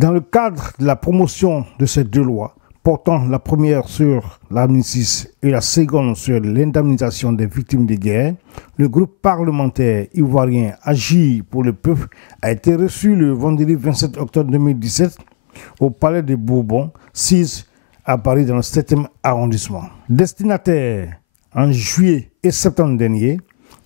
Dans le cadre de la promotion de ces deux lois, portant la première sur l'amnistie et la seconde sur l'indemnisation des victimes de guerre, le groupe parlementaire ivoirien Agir pour le peuple a été reçu le vendredi 27 octobre 2017 au Palais de Bourbon, 6 à Paris dans le 7e arrondissement. Destinataire en juillet et septembre dernier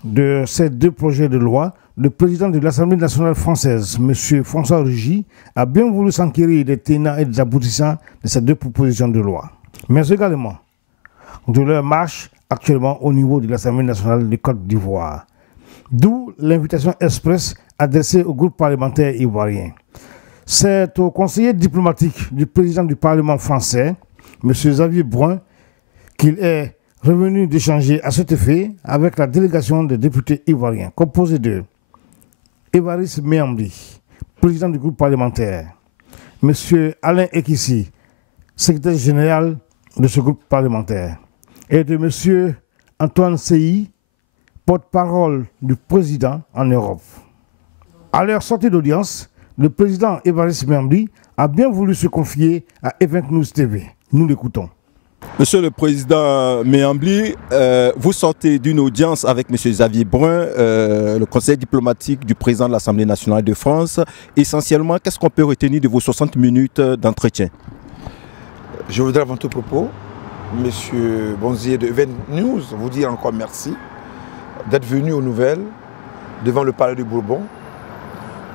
de ces deux projets de loi, le président de l'Assemblée nationale française, M. François Rugy, a bien voulu s'enquérir des tenants et des aboutissants de ces deux propositions de loi, mais également de leur marche actuellement au niveau de l'Assemblée nationale de Côte d'Ivoire. D'où l'invitation express adressée au groupe parlementaire ivoirien. C'est au conseiller diplomatique du président du Parlement français, M. Xavier Brun, qu'il est revenu d'échanger à cet effet avec la délégation des députés ivoiriens, composée de Évariste Méambli, président du groupe parlementaire, M. Alain Ekissi, secrétaire général de ce groupe parlementaire, et de M. Antoine Seyi, porte-parole du président en Europe. À leur sortie d'audience, le président Évariste Méambli a bien voulu se confier à Event News TV. Nous l'écoutons. Monsieur le Président Méambli, vous sortez d'une audience avec M. Xavier Brun, le conseiller diplomatique du président de l'Assemblée nationale de France. Essentiellement, qu'est-ce qu'on peut retenir de vos 60 minutes d'entretien? Je voudrais avant tout propos, M. Bonzier de Event News, vous dire encore merci d'être venu aux nouvelles devant le Palais de Bourbon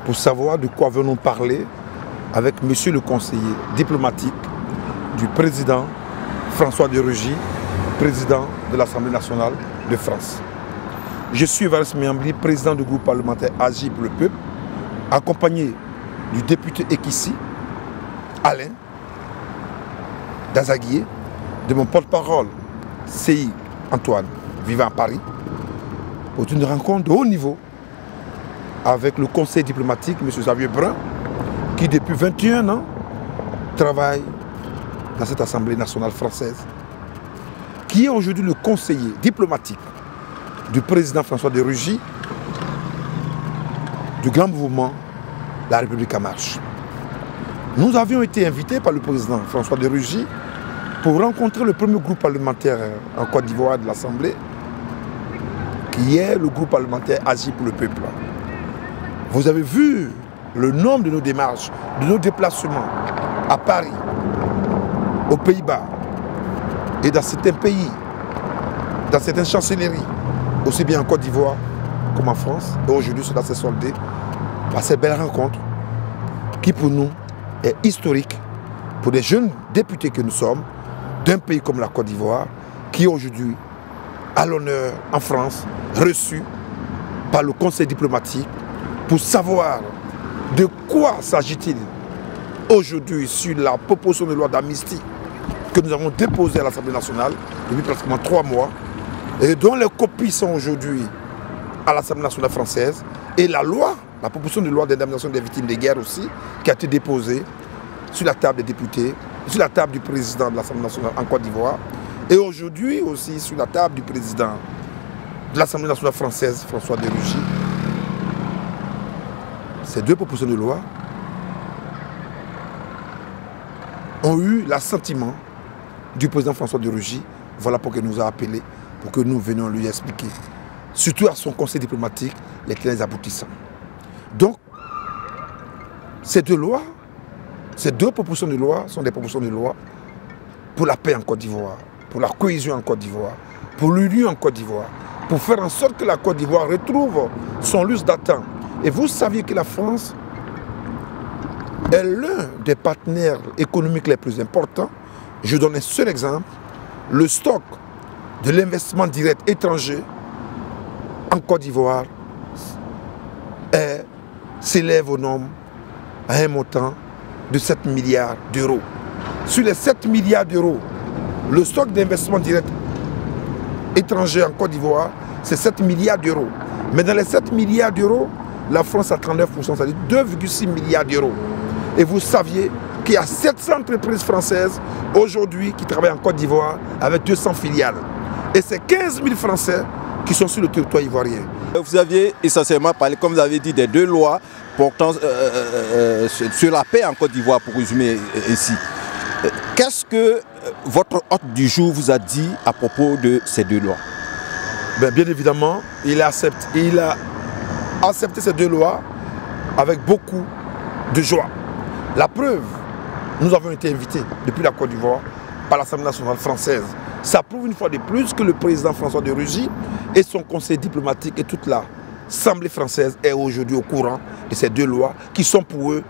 pour savoir de quoi venons parler avec M. le conseiller diplomatique du président François de Rugy, président de l'Assemblée nationale de France. Je suis Évariste Méambli, président du groupe parlementaire Agir pour le peuple, accompagné du député Ekissi, Alain Dazaguier, de mon porte-parole, Seyi Antoine, vivant à Paris, pour une rencontre de haut niveau avec le conseil diplomatique, M. Xavier Brun, qui depuis 21 ans travaille dans cette Assemblée nationale française, qui est aujourd'hui le conseiller diplomatique du président François de Rugy, du grand mouvement La République en marche. Nous avions été invités par le président François de Rugy pour rencontrer le premier groupe parlementaire en Côte d'Ivoire de l'Assemblée, qui est le groupe parlementaire Agir pour le peuple. Vous avez vu le nombre de nos démarches, de nos déplacements à Paris, aux Pays-Bas et dans certains pays, dans certaines chancelleries, aussi bien en Côte d'Ivoire comme en France. Et aujourd'hui, cela s'est soldé par ces belles rencontres qui pour nous est historique pour des jeunes députés que nous sommes d'un pays comme la Côte d'Ivoire qui aujourd'hui a l'honneur en France reçu par le conseil diplomatique pour savoir de quoi s'agit-il aujourd'hui sur la proposition de loi d'amnistie que nous avons déposée à l'Assemblée nationale depuis pratiquement 3 mois et dont les copies sont aujourd'hui à l'Assemblée nationale française, et la loi, la proposition de loi d'indemnisation des victimes de guerre aussi, qui a été déposée sur la table des députés, sur la table du président de l'Assemblée nationale en Côte d'Ivoire, et aujourd'hui aussi sur la table du président de l'Assemblée nationale française, François de Rugy. Ces deux propositions de loi ont eu l'assentiment du président François de Rugy. Voilà pourquoi il nous a appelés, pour que nous venions lui expliquer, surtout à son conseil diplomatique, les tenants aboutissants. Donc, ces deux lois, ces deux propositions de loi sont des propositions de loi pour la paix en Côte d'Ivoire, pour la cohésion en Côte d'Ivoire, pour l'union en Côte d'Ivoire, pour faire en sorte que la Côte d'Ivoire retrouve son lustre d'antan. Et vous saviez que la France est l'un des partenaires économiques les plus importants. Je donne un seul exemple. Le stock de l'investissement direct étranger en Côte d'Ivoire s'élève au nombre à un montant de 7 milliards d'euros. Sur les 7 milliards d'euros, le stock d'investissement direct étranger en Côte d'Ivoire, c'est 7 milliards d'euros. Mais dans les 7 milliards d'euros, la France a 39%, c'est-à-dire 2,6 milliards d'euros. Et vous saviez qu'il y a 700 entreprises françaises aujourd'hui qui travaillent en Côte d'Ivoire avec 200 filiales. Et c'est 15 000 Français qui sont sur le territoire ivoirien. Vous aviez essentiellement parlé, comme vous avez dit, des 2 lois portant sur la paix en Côte d'Ivoire, pour résumer ici. Qu'est-ce que votre hôte du jour vous a dit à propos de ces 2 lois? Bien évidemment, il a accepté ces 2 lois avec beaucoup de joie. La preuve, nous avons été invités depuis la Côte d'Ivoire par l'Assemblée nationale française. Ça prouve une fois de plus que le président François de Rugy et son conseil diplomatique et toute l'Assemblée française est aujourd'hui au courant de ces 2 lois qui sont pour eux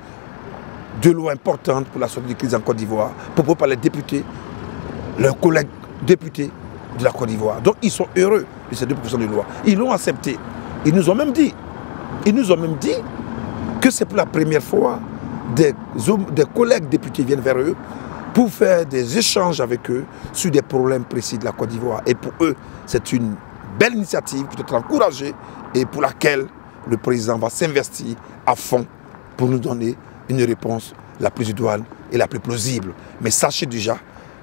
2 lois importantes pour la sortie de crise en Côte d'Ivoire, proposées par les députés, leurs collègues députés de la Côte d'Ivoire. Donc ils sont heureux de ces 2 propositions de loi. Ils l'ont accepté. Ils nous ont même dit que c'est pour la première fois des collègues députés viennent vers eux pour faire des échanges avec eux sur des problèmes précis de la Côte d'Ivoire. Et pour eux, c'est une belle initiative qui doit être encouragée et pour laquelle le président va s'investir à fond pour nous donner une réponse la plus idoine et la plus plausible. Mais sachez déjà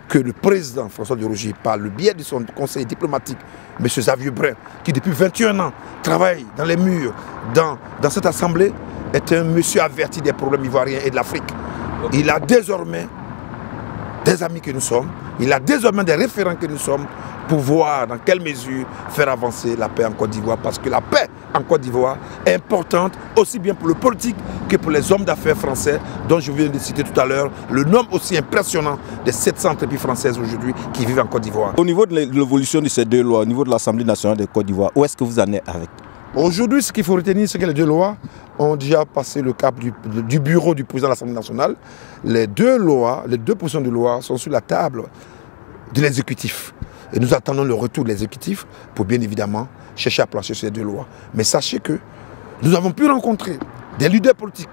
que le président François de Rugy, par le biais de son conseiller diplomatique, M. Xavier Brun, qui depuis 21 ans travaille dans les murs, dans cette assemblée, est un monsieur averti des problèmes ivoiriens et de l'Afrique. Il a désormais des amis que nous sommes, il a désormais des référents que nous sommes pour voir dans quelle mesure faire avancer la paix en Côte d'Ivoire. Parce que la paix en Côte d'Ivoire est importante aussi bien pour le politique que pour les hommes d'affaires français dont je viens de citer tout à l'heure, le nombre aussi impressionnant des 700 entreprises françaises aujourd'hui qui vivent en Côte d'Ivoire. Au niveau de l'évolution de ces 2 lois, au niveau de l'Assemblée nationale de Côte d'Ivoire, où est-ce que vous en êtes avec? Aujourd'hui, ce qu'il faut retenir, c'est que les 2 lois ont déjà passé le cap du bureau du président de l'Assemblée nationale. Les 2 propositions de loi sont sur la table de l'exécutif. Et nous attendons le retour de l'exécutif pour bien évidemment chercher à plancher sur ces 2 lois. Mais sachez que nous avons pu rencontrer des leaders politiques,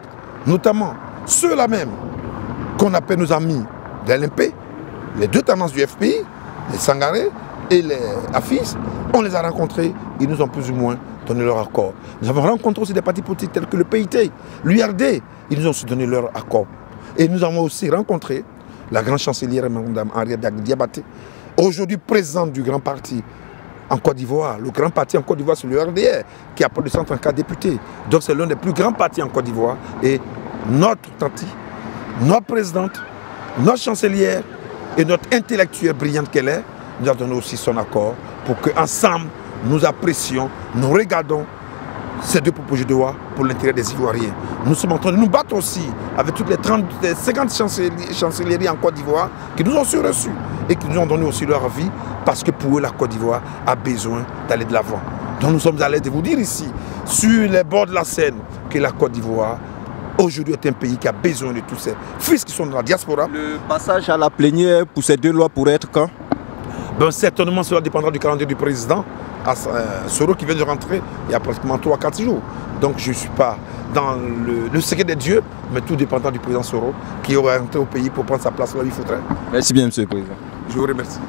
notamment ceux-là même qu'on appelle nos amis de l'LMP, les 2 tendances du FPI, les Sangaré et les Afis. On les a rencontrés, ils nous ont plus ou moins donné leur accord. Nous avons rencontré aussi des partis politiques tels que le PIT, l'URD, ils nous ont aussi donné leur accord. Et nous avons aussi rencontré la grande chancelière, Mme Henriette Diabaté, aujourd'hui présidente du grand parti en Côte d'Ivoire. Le grand parti en Côte d'Ivoire, c'est le RDR, qui a plus de 134 députés. Donc c'est l'un des plus grands partis en Côte d'Ivoire. Et notre tante, notre présidente, notre chancelière et notre intellectuelle brillante qu'elle est, nous a donné aussi son accord pour qu'ensemble, nous apprécions, nous regardons ces 2 propositions de loi pour l'intérêt des Ivoiriens. Nous sommes en train de nous battre aussi avec toutes les 50 chancelleries en Côte d'Ivoire qui nous ont reçus et qui nous ont donné aussi leur avis parce que pour eux, la Côte d'Ivoire a besoin d'aller de l'avant. Donc nous sommes à l'aise de vous dire ici, sur les bords de la Seine, que la Côte d'Ivoire aujourd'hui est un pays qui a besoin de tous ces fils qui sont dans la diaspora. Le passage à la plénière pour ces 2 lois pourrait être quand? Certainement, cela dépendra du calendrier du président. Soro qui vient de rentrer il y a pratiquement 3 à 4 jours. Donc je ne suis pas dans le secret des dieux, mais tout dépendra du président Soro qui aurait rentré au pays pour prendre sa place là où il faudrait. Merci bien, monsieur le président. Je vous remercie.